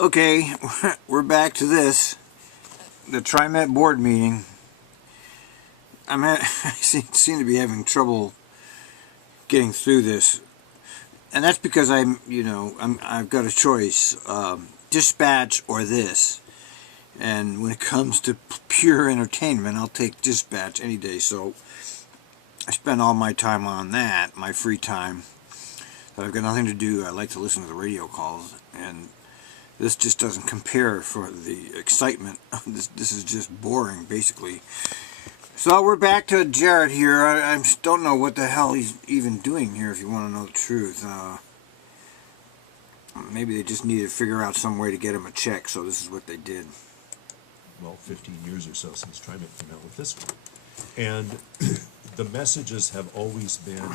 Okay, we're back to this. The Trimet board meeting. I seem to be having trouble getting through this, and that's because I've got a choice: dispatch or this. And when it comes to pure entertainment, I'll take dispatch any day. So I spend all my time on that, my free time. That I've got nothing to do. I like to listen to the radio calls, and this just doesn't compare for the excitement. This is just boring, basically. So we're back to Jarrett here. I don't know what the hell he's even doing here, if you want to know the truth. Maybe they just needed to figure out some way to get him a check, so this is what they did. Well, 15 years or so since Trimet came out with this one. And the messages have always been,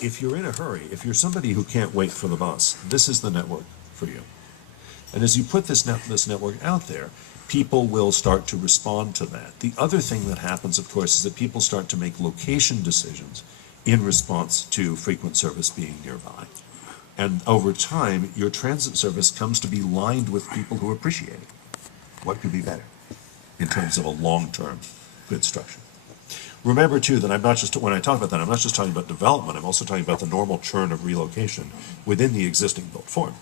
if you're in a hurry, if you're somebody who can't wait for the bus, this is the network for you. And as you put this network out there, people will start to respond to that. The other thing that happens, of course, is that people start to make location decisions in response to frequent service being nearby. And over time, your transit service comes to be lined with people who appreciate it. What could be better in terms of a long-term good structure? Remember, too, that I'm not just, when I talk about that, I'm not just talking about development, I'm also talking about the normal churn of relocation within the existing built form,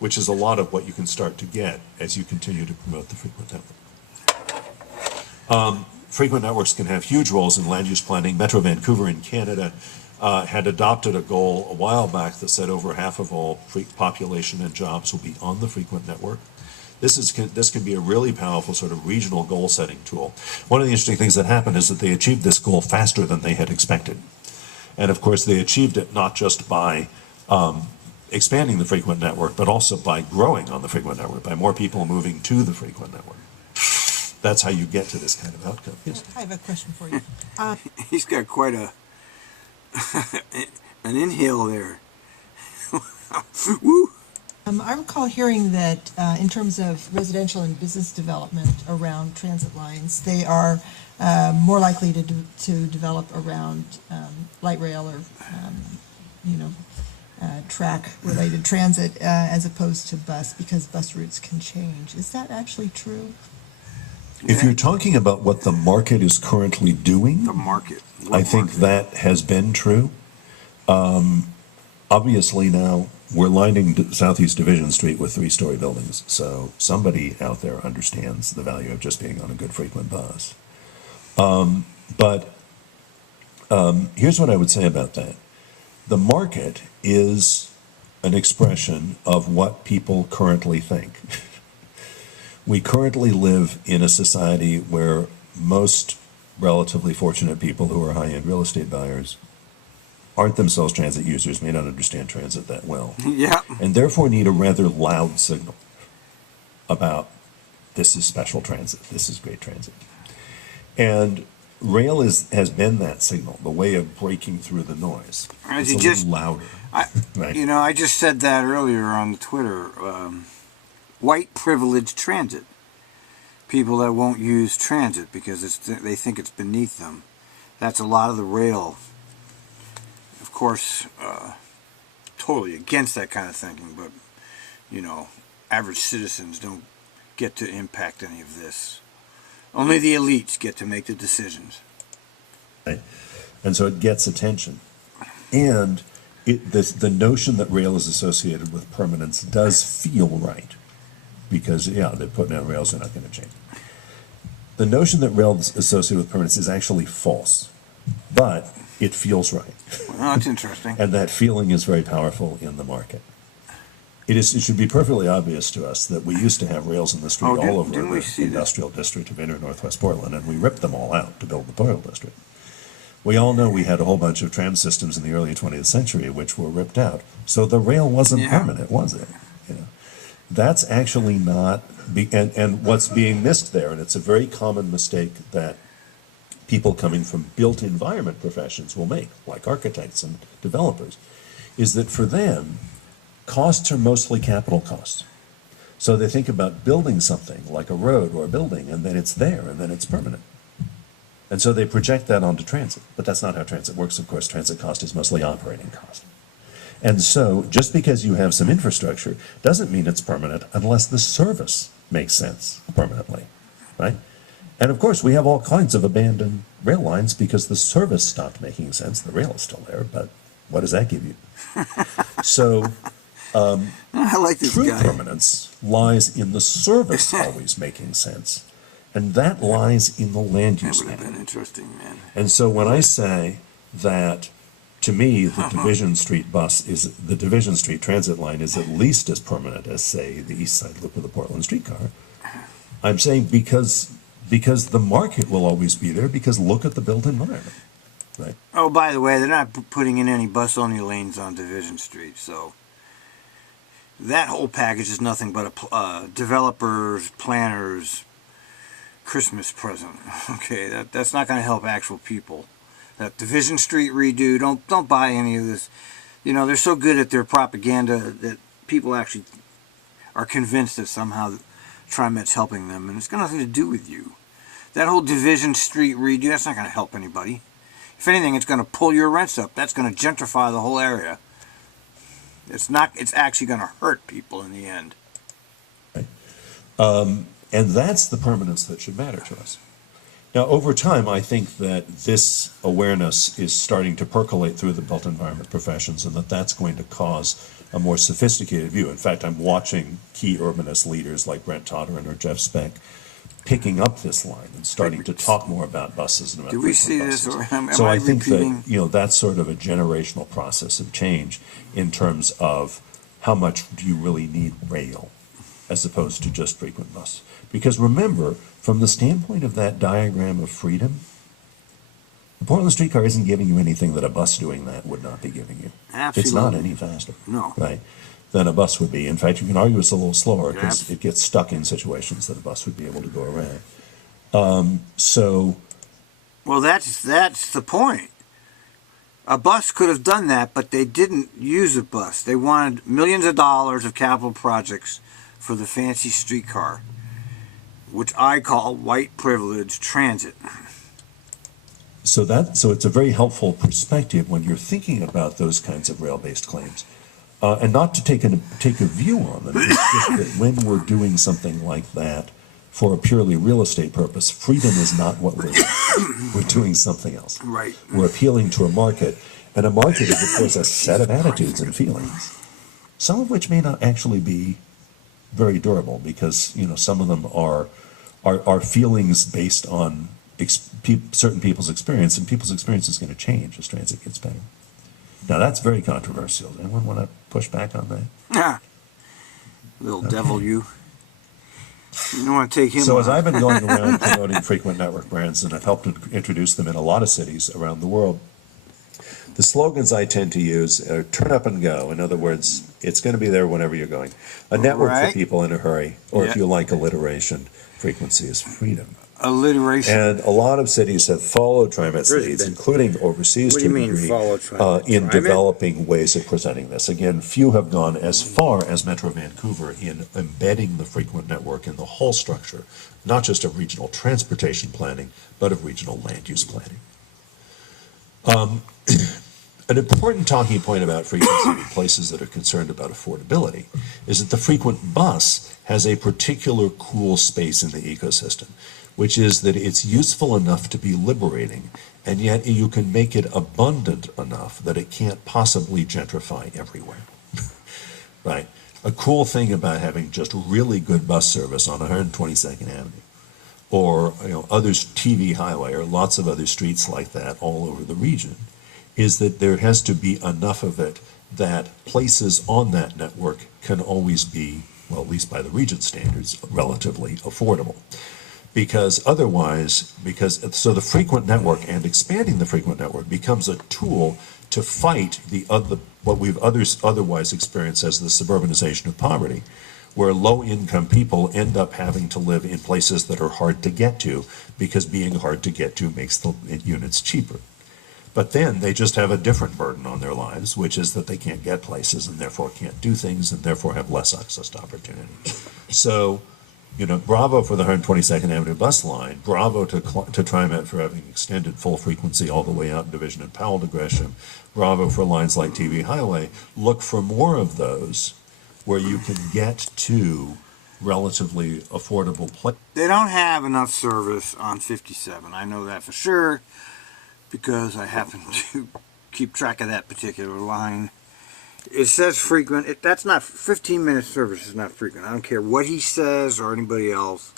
which is a lot of what you can start to get as you continue to promote the frequent network. Frequent networks can have huge roles in land use planning. Metro Vancouver in Canada had adopted a goal a while back that said over half of all population and jobs will be on the frequent network. This can be a really powerful sort of regional goal-setting tool. One of the interesting things that happened is that they achieved this goal faster than they had expected. And of course, they achieved it not just by expanding the frequent network, but also by growing on the frequent network, by more people moving to the frequent network. That's how you get to this kind of outcome. Yes? I have a question for you. He's got quite an inhale there. Woo! I recall hearing that in terms of residential and business development around transit lines, they are more likely to develop around light rail or, track-related transit as opposed to bus, because bus routes can change. Is that actually true? If you're talking about what the market is currently doing, The market. I think that has been true. Obviously now, we're lining Southeast Division Street with 3-story buildings, so somebody out there understands the value of just being on a good frequent bus. But here's what I would say about that. The market is an expression of what people currently think. We currently live in a society where most relatively fortunate people who are high-end real estate buyers aren't themselves transit users, may not understand transit that well, Yeah. and therefore need a rather loud signal about this is special transit, this is great transit. And rail has been that signal, the way of breaking through the noise. As It's you a just- little louder. Right. I just said that earlier on Twitter. White privileged transit. People that won't use transit because they think it's beneath them. That's a lot of the rail. Of course, totally against that kind of thinking, but, average citizens don't get to impact any of this. Only the elites get to make the decisions. Right. And so it gets attention. And the notion that rail is associated with permanence does feel right. Because, they're putting out rails, they're not going to change. The notion that rail is associated with permanence is actually false. But it feels right. Well, that's interesting. And that feeling is very powerful in the market. It should be perfectly obvious to us that we used to have rails in the street all over the industrial district of inner Northwest Portland, and we ripped them all out to build the Boyle district. We all know we had a whole bunch of tram systems in the early 20th century which were ripped out. So the rail wasn't permanent, was it? That's actually not, and what's being missed there, and it's a very common mistake that people coming from built environment professions will make, like architects and developers, is that for them, costs are mostly capital costs. So they think about building something like a road or a building, and then it's there, and then it's permanent. And so they project that onto transit, but that's not how transit works. Of course, transit cost is mostly operating cost. And so, just because you have some infrastructure doesn't mean it's permanent unless the service makes sense permanently, right? And of course, we have all kinds of abandoned rail lines because the service stopped making sense. The rail is still there, but what does that give you? So, I like this true guy. permanence lies in the service always making sense. And that lies in the land That use would have plan. been interesting, man. And so when I say that, to me, the Division Street the Division Street transit line is at least as permanent as, say, the East Side Loop of the Portland streetcar, I'm saying because the market will always be there, because look at the built environment, right? Oh, by the way, they're not putting in any bus-only lanes on Division Street, so that whole package is nothing but a developers, planners, Christmas present. Okay, that's not going to help actual people. That Division Street redo, don't buy any of this. You know, they're so good at their propaganda that people actually are convinced that somehow Trimet's helping them, and it's got nothing to do with you. That whole Division Street redo, that's not going to help anybody. If anything, it's going to pull your rents up. That's going to gentrify the whole area. It's actually going to hurt people in the end. And that's the permanence that should matter to us. Now, over time, I think that this awareness is starting to percolate through the built environment professions, and that's going to cause a more sophisticated view. In fact, I'm watching key urbanist leaders like Brent Todderan or Jeff Speck picking up this line and starting to talk more about buses and about Do we frequent see this, buses. or am So I I think repeating? that, that's sort of a generational process of change in terms of how much do you really need rail as opposed to just frequent bus. Because remember, from the standpoint of that diagram of freedom, the Portland streetcar isn't giving you anything that a bus doing that would not be giving you. Absolutely. It's not any faster. No. Right? Than a bus would be. In fact, you can argue it's a little slower because Yes. it gets stuck in situations that a bus would be able to go around. Well, that's the point. A bus could have done that, but they didn't use a bus. They wanted millions of dollars of capital projects for the fancy streetcar, which I call white privilege transit. So it's a very helpful perspective when you're thinking about those kinds of rail-based claims. And not to take a view on them, it's just that when we're doing something like that for a purely real estate purpose, freedom is not what we're doing. We're doing something else. Right. We're appealing to a market, and a market is, of course, a set of attitudes and feelings, some of which may not actually be very durable because, some of them are feelings based on certain people's experience, and people's experience is going to change as transit gets better. Now, that's very controversial. Anyone want to push back on that? Ah, little devil, you. You don't want to take him So on. as I've been going around promoting frequent network brands, and I've helped to introduce them in a lot of cities around the world, the slogans I tend to use are turn up and go. In other words, it's going to be there whenever you're going. A network Right. for people in a hurry, or Yeah. if you like alliteration, frequency is freedom. Alliteration. And a lot of cities have followed Trimet's There's leads, been- including overseas What to do a you mean, degree, follow Trimet? in Trimet? developing ways of presenting this. Again, few have gone as far as Metro Vancouver in embedding the frequent network in the whole structure, not just of regional transportation planning, but of regional land use planning. An important talking point about frequency in places that are concerned about affordability is that the frequent bus has a particular cool space in the ecosystem, which is that it's useful enough to be liberating, and yet you can make it abundant enough that it can't possibly gentrify everywhere. Right? A cool thing about having just really good bus service on 122nd Avenue, or others TV Highway, or lots of other streets like that all over the region, is that there has to be enough of it that places on that network can always be, well, at least by the region standards, relatively affordable. Because so the frequent network and expanding the frequent network becomes a tool to fight what we've otherwise experienced as the suburbanization of poverty, where low-income people end up having to live in places that are hard to get to, because being hard to get to makes the units cheaper. But then they just have a different burden on their lives, which is that they can't get places and therefore can't do things and therefore have less access to opportunity. So Bravo for the 122nd Avenue bus line, bravo to TriMet for having extended full frequency all the way out in Division and Powell to Gresham, bravo for lines like TV Highway. Look for more of those where you can get to relatively affordable They don't have enough service on 57. I know that for sure because I happen to keep track of that particular line. It says frequent. That's not 15-minute service is not frequent. I don't care what he says or anybody else.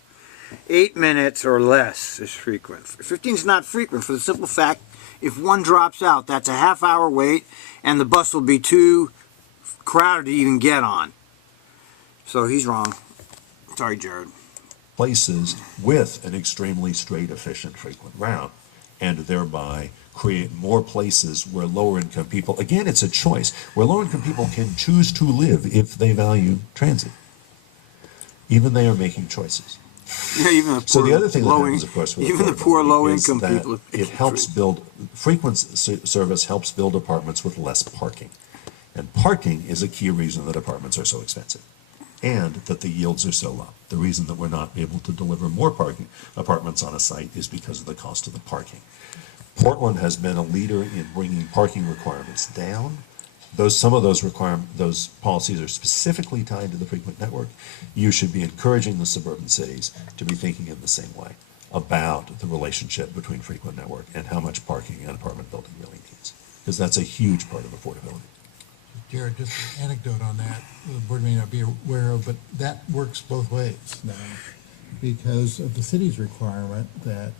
8 minutes or less is frequent. 15 is not frequent for the simple fact if one drops out, that's a half-hour wait, and the bus will be too crowded to even get on. So he's wrong. Sorry, Jared. places with an extremely straight, efficient, frequent route, and thereby create more places where lower income people, again, it's a choice, where lower income people can choose to live if they value transit. Even they are making choices. Yeah, even the poor, So the other thing that happens, of course, with even the poor low affordability is income that people. it helps build, frequent service helps build apartments with less parking. And parking is a key reason that apartments are so expensive and that the yields are so low. The reason that we're not able to deliver more parking apartments on a site is because of the cost of the parking. Portland has been a leader in bringing parking requirements down. Some of those policies are specifically tied to the frequent network. You should be encouraging the suburban cities to be thinking in the same way about the relationship between frequent network and how much parking an apartment building really needs, because that's a huge part of affordability. Jared, just an anecdote on that, the board may not be aware of, but that works both ways now because of the city's requirement that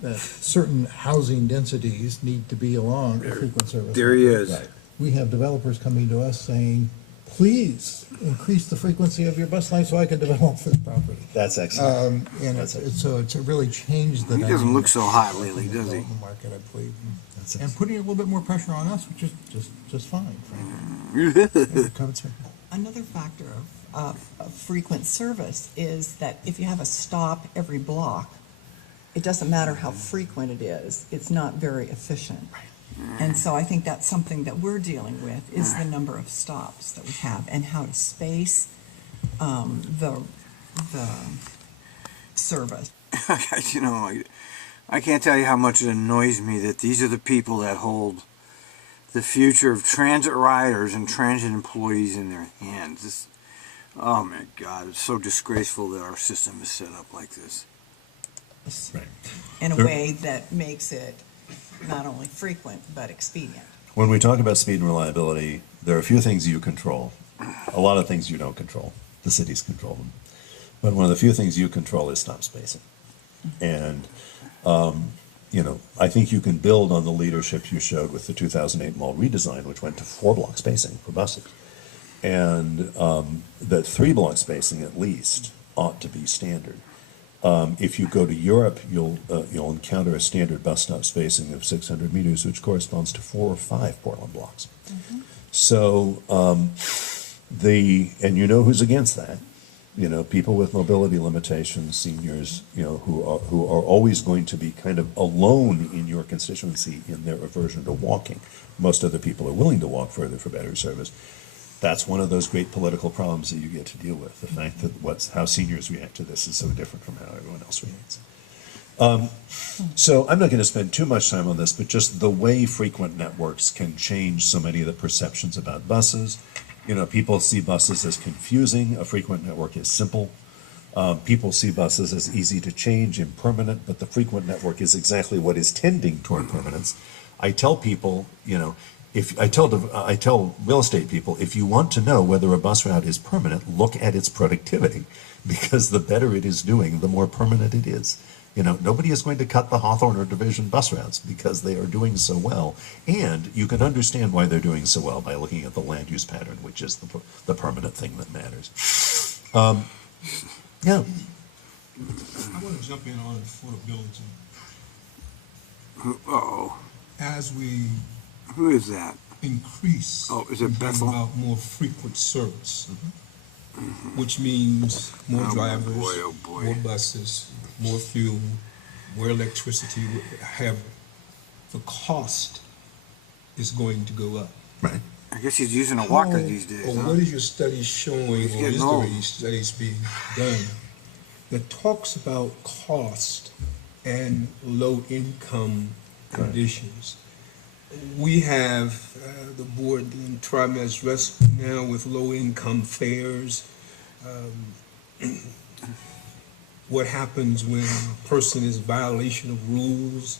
that certain housing densities need to be along a frequent service. There he is. Right. We have developers coming to us saying, please increase the frequency of your bus line so I can develop this property. That's excellent. So it's really changed the He doesn't look dynamic so hot lately, does he? of the market, I believe. That's And excellent. putting a little bit more pressure on us, which is just fine, frankly. Comments, sir? Another factor of frequent service is that if you have a stop every block, it doesn't matter how frequent it is, it's not very efficient. And so I think that's something that we're dealing with, is the number of stops that we have and how to space the service. You know, I can't tell you how much it annoys me that these are the people that hold the future of transit riders and transit employees in their hands. Oh my God, it's so disgraceful that our system is set up like this. Right. In a Sure. way that makes it not only frequent, but expedient. When we talk about speed and reliability, there are a few things you control. A lot of things you don't control. The cities control them. But one of the few things you control is stop spacing. And, I think you can build on the leadership you showed with the 2008 mall redesign, which went to 4-block spacing for buses. And that 3-block spacing at least ought to be standard. If you go to Europe, you'll encounter a standard bus stop spacing of 600 meters, which corresponds to 4 or 5 Portland blocks. Mm-hmm. So, and you know who's against that? People with mobility limitations, seniors, who are always going to be kind of alone in your constituency in their aversion to walking. Most other people are willing to walk further for better service. That's one of those great political problems that you get to deal with. The fact that how seniors react to this is so different from how everyone else reacts. So I'm not going to spend too much time on this, but just the way frequent networks can change so many of the perceptions about buses. People see buses as confusing. A frequent network is simple. People see buses as easy to change, impermanent, but the frequent network is exactly what is tending toward permanence. I tell people, I tell real estate people, if you want to know whether a bus route is permanent, look at its productivity, because the better it is doing, the more permanent it is. Nobody is going to cut the Hawthorne or Division bus routes because they are doing so well. And you can understand why they're doing so well by looking at the land use pattern, which is the permanent thing that matters. Yeah. I want to jump in on affordability. Uh-oh. As we Who is that? increase. Oh, is it and bring Bethel? about more frequent service, which means more Oh, drivers, boy, oh, boy. more buses, more fuel, more electricity, the cost is going to go up. Right. I guess he's using a walker these days, Or huh? what is your study showing, or He's is getting there old. any studies being done that talks about cost and low-income conditions? We have the board in Trimet's wrestling now with low-income fares. What happens when a person is violation of rules,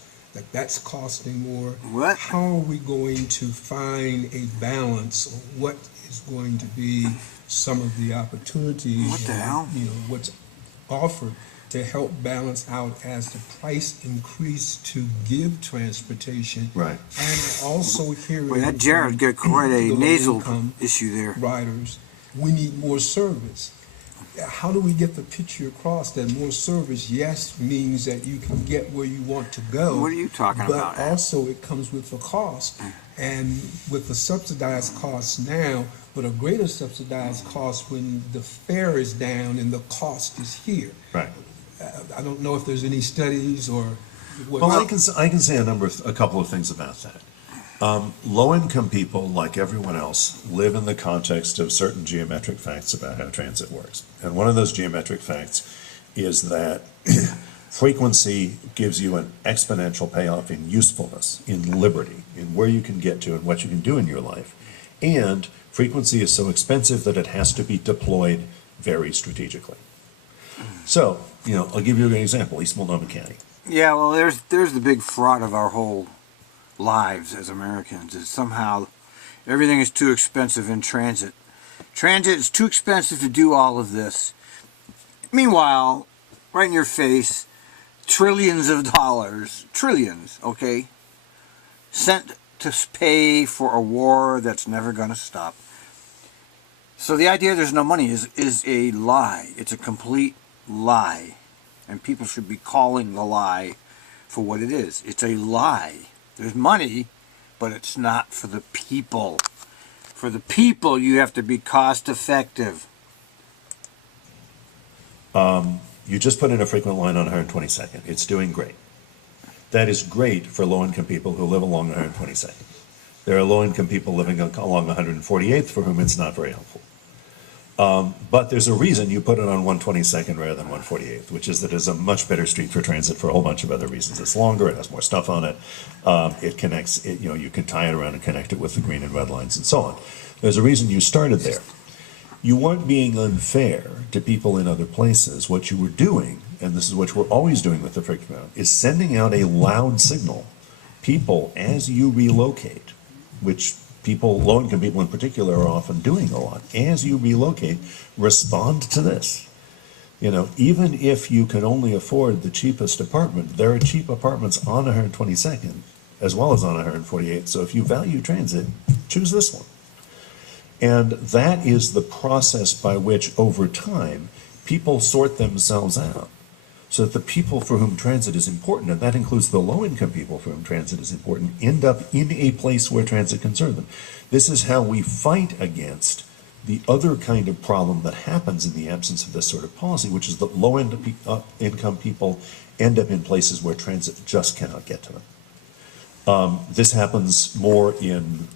that's costing more? What? How are we going to find a balance on what is going to be some of the opportunities? What the and, hell? what's offered to help balance out as the price increase to give transportation. Right. And also hearing. Boy, that Jarrett got quite a the nasal low-income issue there. riders, we need more service. How do we get the picture across that more service, yes, means that you can get where you want to go? What are you talking about? But also it comes with the cost. And with the subsidized costs now, but a greater subsidized cost when the fare is down and the cost is here. Right. I don't know if there's any studies or what. Well, I can say a couple of things about that. Low-income people, like everyone else, live in the context of certain geometric facts about how transit works. And one of those geometric facts is that frequency gives you an exponential payoff in usefulness, in liberty, in where you can get to and what you can do in your life. And frequency is so expensive that it has to be deployed very strategically. So, I'll give you an example, East Multnomah County. Yeah, well, there's the big fraud of our whole lives as Americans, is somehow everything is too expensive in transit. Transit is too expensive to do all of this. Meanwhile, right in your face, trillions of dollars, trillions, okay, sent to pay for a war that's never going to stop. So the idea there's no money is a lie. It's a complete lie. And people should be calling the lie for what it is. It's a lie. There's money, but it's not for the people. For the people, you have to be cost effective. You just put in a frequent line on 122nd. It's doing great. That is great for low-income people who live along 122nd. There are low-income people living along 148th for whom it's not very helpful. But there's a reason you put it on 122nd rather than 148th, which is that it's a much better street for transit for a whole bunch of other reasons. It's longer, it has more stuff on it, it connects, you can tie it around and connect it with the green and red lines and so on. There's a reason you started there. You weren't being unfair to people in other places. What you were doing, and this is what we're always doing with the frequent amount, is sending out a loud signal. People, as you relocate, which people, low-income people in particular, are often doing a lot. As you relocate, respond to this. Even if you can only afford the cheapest apartment, there are cheap apartments on 122nd as well as on 148th. So if you value transit, choose this one. And that is the process by which, over time, people sort themselves out. So that the people for whom transit is important, and that includes the low-income people for whom transit is important, end up in a place where transit can serve them. This is how we fight against the other kind of problem that happens in the absence of this sort of policy, which is that low-income people end up in places where transit just cannot get to them. This happens more in,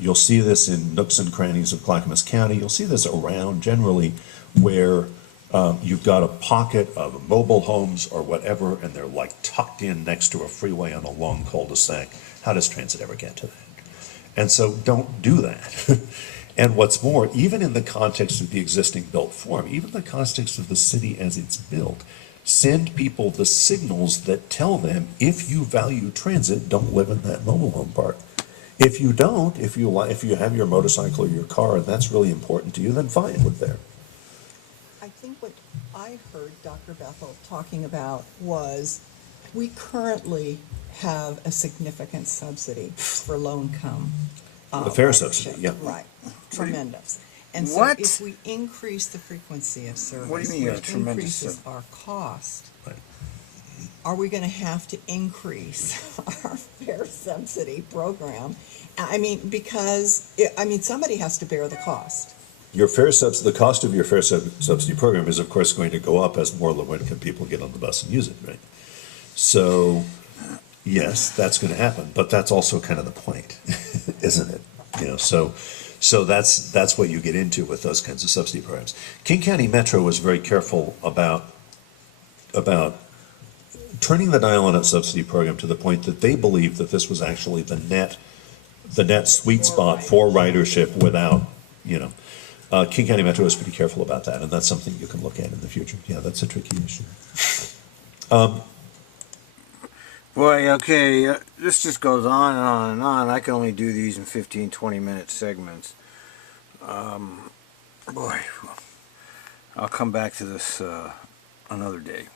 you'll see this in nooks and crannies of Clackamas County. You'll see this around generally where you've got a pocket of mobile homes or whatever, and they're like tucked in next to a freeway on a long cul-de-sac. How does transit ever get to that? And so don't do that. And what's more, even in the context of the existing built form, even the context of the city as it's built, send people the signals that tell them, if you value transit, don't live in that mobile home park. If you don't, if you have your motorcycle or your car and that's really important to you, then fine, live there. I think what I heard Dr. Bethel talking about was we currently have a significant subsidy for low income. The fare subsidy, yeah. Right, tremendous. And so What? if we increase the frequency of service, What do you mean a which tremendous increases sub- our cost, Right. are we going to have to increase our fare subsidy program? Because somebody has to bear the cost. Your fare subsidy, the cost of your fare subsidy program is, of course, going to go up as more low-income people get on the bus and use it, right? So, yes, that's going to happen, but that's also kind of the point, isn't it? You know, so that's what you get into with those kinds of subsidy programs. King County Metro was very careful about turning the dial on its subsidy program to the point that they believed that this was actually the net sweet spot for ridership without, you know. King County Metro was pretty careful about that, and that's something you can look at in the future. Yeah, that's a tricky issue. Boy, okay, this just goes on and on and on. I can only do these in 15, 20-minute segments. Boy, I'll come back to this another day.